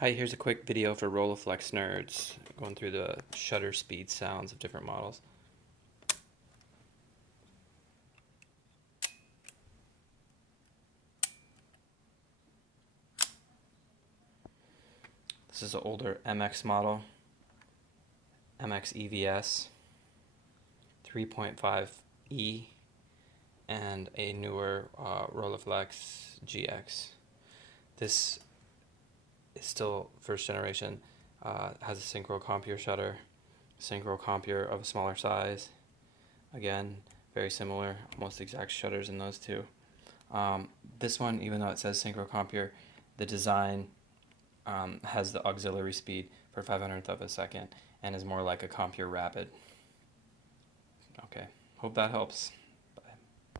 Hi, here's a quick video for Rolleiflex nerds, going through the shutter speed sounds of different models. This is an older MX model, MX-EVS 3.5E, and a newer Rolleiflex GX. This is still first generation, has a synchro compure shutter, synchro compure of a smaller size. Again, very similar, almost exact shutters in those two. This one, even though it says synchro compure, the design has the auxiliary speed for 500th of a second and is more like a compure rapid. Okay, hope that helps.